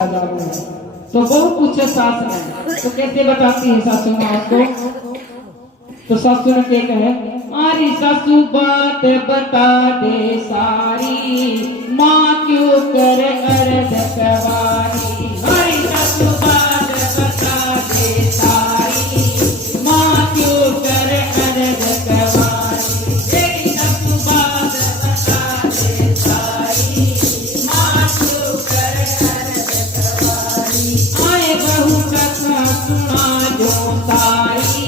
तो बहुत कुछ है सास में, तो कैसे बताती है सासू माँ को। तो सासू ने क्या कहे, अरे सासू बात बता दे सारी, माँ क्यों कर अर्ध कवारी। अरे सासू बात बता दे सारी, माँ क्यों कर अर्ध कवारी। तेरी सासू बात बता दे सारी, माँ क्यों कर आए बहु कथा सुना जो सारी,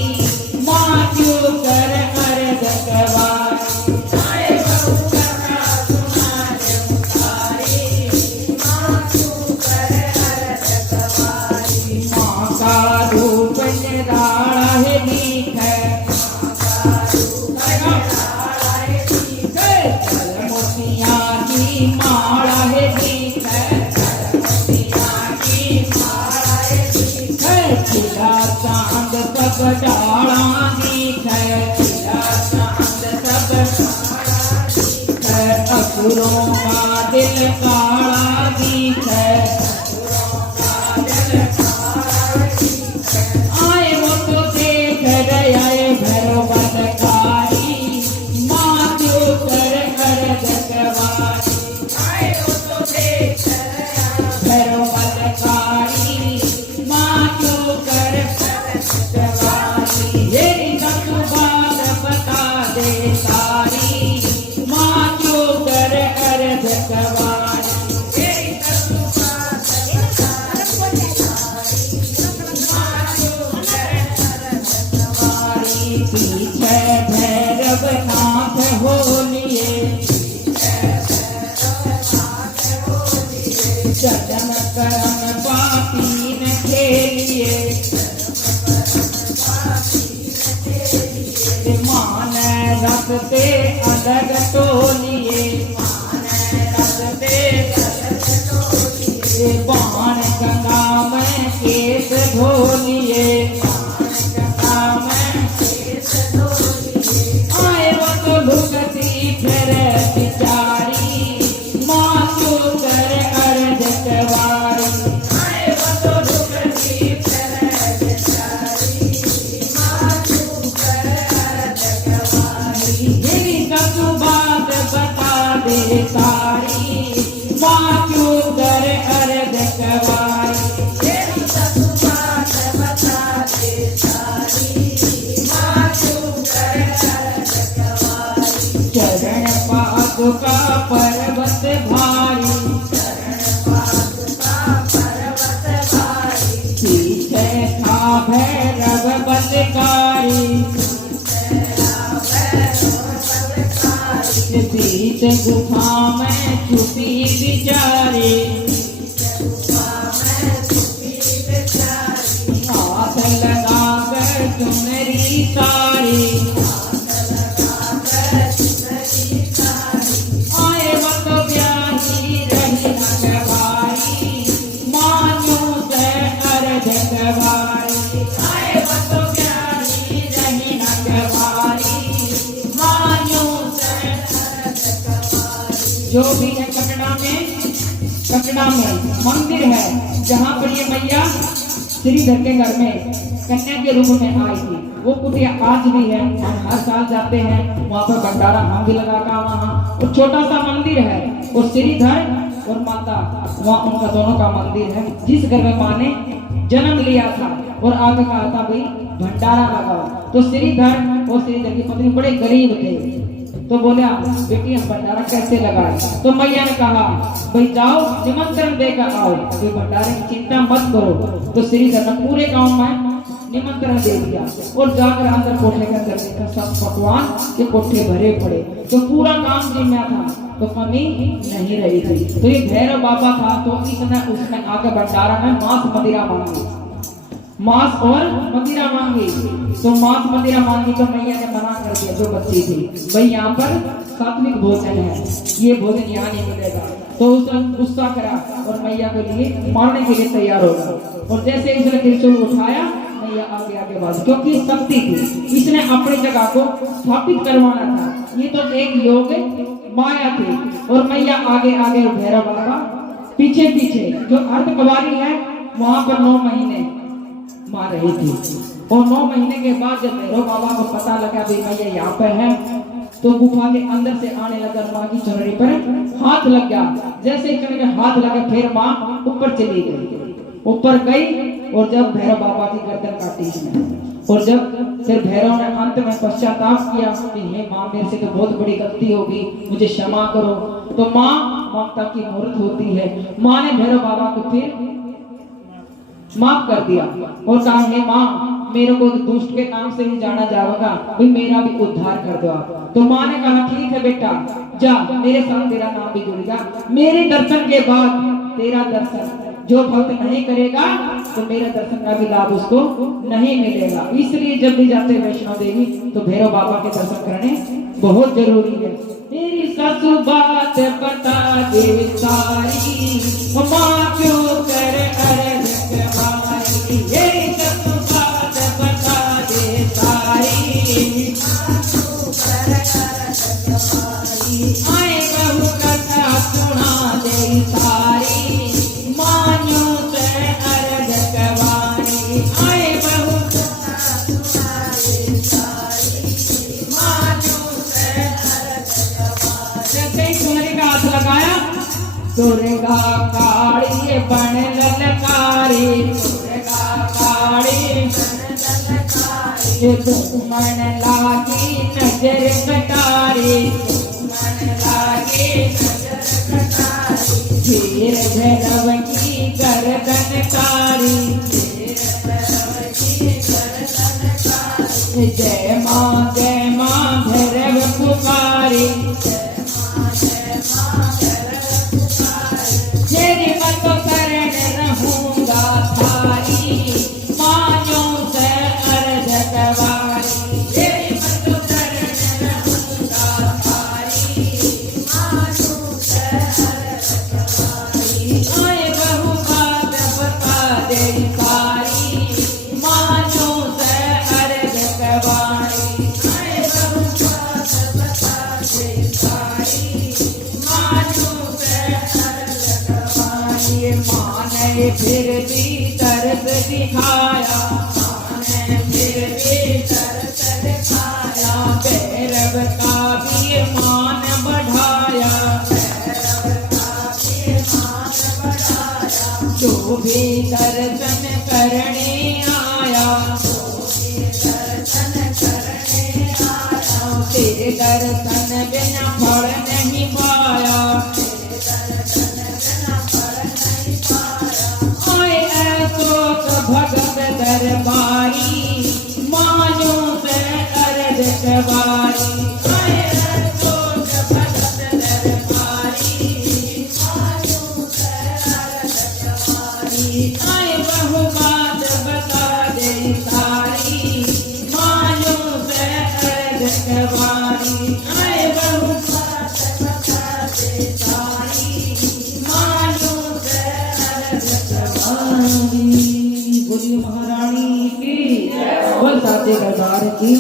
माँ क्यों कर अर्ध कवारी। आए बहु कथा सुना जो सारी, माँ क्यों कर अर्ध कवारी। माँ का रूप निराला है दिखे, मोतियाँ की माला है दिखे, खिला चांद सब डाला दिखे, खिला चांद सब दिखे, असुरों का दिल काला दिखे, आए वो तो देख रहे भैरवनकारी, माँ क्यों कर अर्ध कवारी। आए वो तो देख रहे भैरवनकारी, माँ क्यों कर कवारी। ये सासू बात बता दे सारी, माँ क्यों कर अर्ध कवारी। ये सासू बात बता दे सारी, माँ क्यों कर अर्ध कवारी। पीछे भैरव नाथ हो लिए, चरण करम पापी न खेलिए, मान रखते अलग टोलिए, बाण गंगा में केस धोलिए, आए वो तो भुगती फिर बिचारी, माँ क्यों कर अर्ध कवारी। आए वो तो भुगती फिर बिचारी, माँ क्यों कर अर्ध कवारी। यही सासू बात बता दे सारी, माँ क्यों कर अर्ध कवारी। यही सासू बात बता दे सारी, माँ क्यों कर अर्ध कवारी। चरण पादुका पर्वत भारी, पीछे था भैरव बलकारी, बीच गुफा में छुपी बिचारी, हाथ लगा कर चुनरी सारी, आए वक्त ब्याही रही न कवारी, माँ क्यों कर अर्ध कवारी। आए वक्त ब्याही रही न कवारी, माँ क्यों कर अर्ध कवारी। जो भी है कटड़ा में मंदिर है, जहाँ पर ये मैया श्रीधर के घर में कन्या के रूप में आई थी। वो कुटिया आज भी है, हम हर साल जाते हैं वहाँ पर भंडारा हम भी लगा का वहाँ। और छोटा सा मंदिर है, और श्रीधर और माता वहाँ उनका दोनों का मंदिर है। जिस घर में माँ ने जन्म लिया था और आगे कहा था भाई भंडारा लगाओ, तो श्रीधर और श्रीधर की पत्नी बड़े गरीब थे, तो बोले बेटी हम भंडारा कैसे लगाए। तो मैया ने कहा भाई जाओ निमंत्रण देकर आओ, कोई भंडारे की चिंता मत करो। तो श्रीधर ने पूरे गांव में निमंत्रण दे दिया, और जाकर अंदर कोठे के अंदर देखा सब पकवान के कोठे भरे पड़े, तो पूरा काम जिम्मा था, तो कमी नहीं रही थी। तो ये भैरव बाबा था, तो उसने आके भंडारा में मांस मदिरा मांगी, मांस और मदिरा मांगी। तो मांस मदिरा मांगी तो मैया ने मना कर दिया, जो बच्ची थी, भाई यहाँ पर सात्विक भोजन है, ये भोजन यहाँ नहीं मिलेगा। तो उसने गुस्सा करा और मैया के लिए मारने के लिए तैयार हो गया। और जैसे इसने त्रिशूल उठाया, मैया आगे आगे बढ़ी, क्योंकि शक्ति थी, इसने अपनी जगह को स्थापित करवाना था। ये तो एक योग माया थी, और मैया आगे आगे भैरव बाबा पीछे पीछे जो अर्धकुंवारी है वहां पर 9 महीने मां रही थी। और 9 महीने के बाद जब भैरव बाबा को पता लगा भाई मैं ये यहाँ पे है, तो गुफा के अंदर से आने लगा, माँ की चुनरी पर हाथ लग गया। जैसे ही चुनरी पे हाथ लगा फिर माँ ऊपर चली गई, ऊपर गई और जब भैरव बाबा की गर्दन काटी इसने, और जब फिर भैरव ने अंत में पश्चाताप किया कि हे माँ मेरे से तो बहुत बड़ी गलती होगी, मुझे क्षमा करो, तो माँ ममता की मूर्त होती है, माँ ने भैरव बाबा को फिर माफ कर दिया और कहा हे माँ मेरे को दुष्ट के नाम से ही जाना जाएगा, भाई मेरा भी उद्धार कर दो आप। तो माँ ने कहा ठीक है बेटा जा, मेरे साथ तेरा नाम भी जुड़ गया, मेरे दर्शन के बाद तेरा दर्शन जो भक्त नहीं करेगा तो मेरे दर्शन का भी लाभ उसको नहीं मिलेगा। इसलिए जब भी जाते वैष्णो देवी तो भैरव बाबा के दर्शन करने बहुत जरूरी है। मेरी ससु बात बता दे सारी, माँ क्यों कर अर्घ कमाई, मेरी ससु बात बता दे सारी, आए बहु कथा सुना दे सारी, मान्यो से अर्घ कवाई, आए बहु कथा सुना दे सारी, मान्यो से अर्घ कवाई। जैसे ही चुनरी का हाथ लगाया, दुर्गा काली बन ललकारी, दुर्गा काली बन ललकारी, दुश्मन लागी नजर कटारी, दुश्मन लागी नजर कटारी, फिर भैरव की गर्दन कारी, फिर भैरव की गर्दन कारी, जय माँ भैरव पुकारी, जय माँ भैरव पुकारी, तेरी मत शरण रहूंगा थारी, मान्यो से अर्घ कवारी, तेरी मत शरण रहूंगा थारी, मान्यो से अर्घ कवारी, आए बहु बात बता दे सारी, मान्यो से अर्घ कवारी, आए बहु बात बता दे सारी, मान्यो से अर्घ कवारी। माँ ने फिर भी तरस दिखाया, माँ ने फिर भी तरस दिखाया, भैरव का भी मान बढ़ाया, भैरव का भी मान बढ़ाया, जो भी दर्शन करने आया, जो भी दर्शन करने आया, तेरे दर्शन बिना फल नहीं पाया, भगत दरबारी, मान्यो से अर्घ कवारी, आए अशोक भगत दरबारी, मान्यो से अर्घ कवारी, आए बहु बात बता दे सारी, मान्यो से अर्घ कवारी, आए बहु बात बता दे सारी, मान्यो से अर्घ कवारी। बोलिए महारानी की, बोल साचे दरबार की।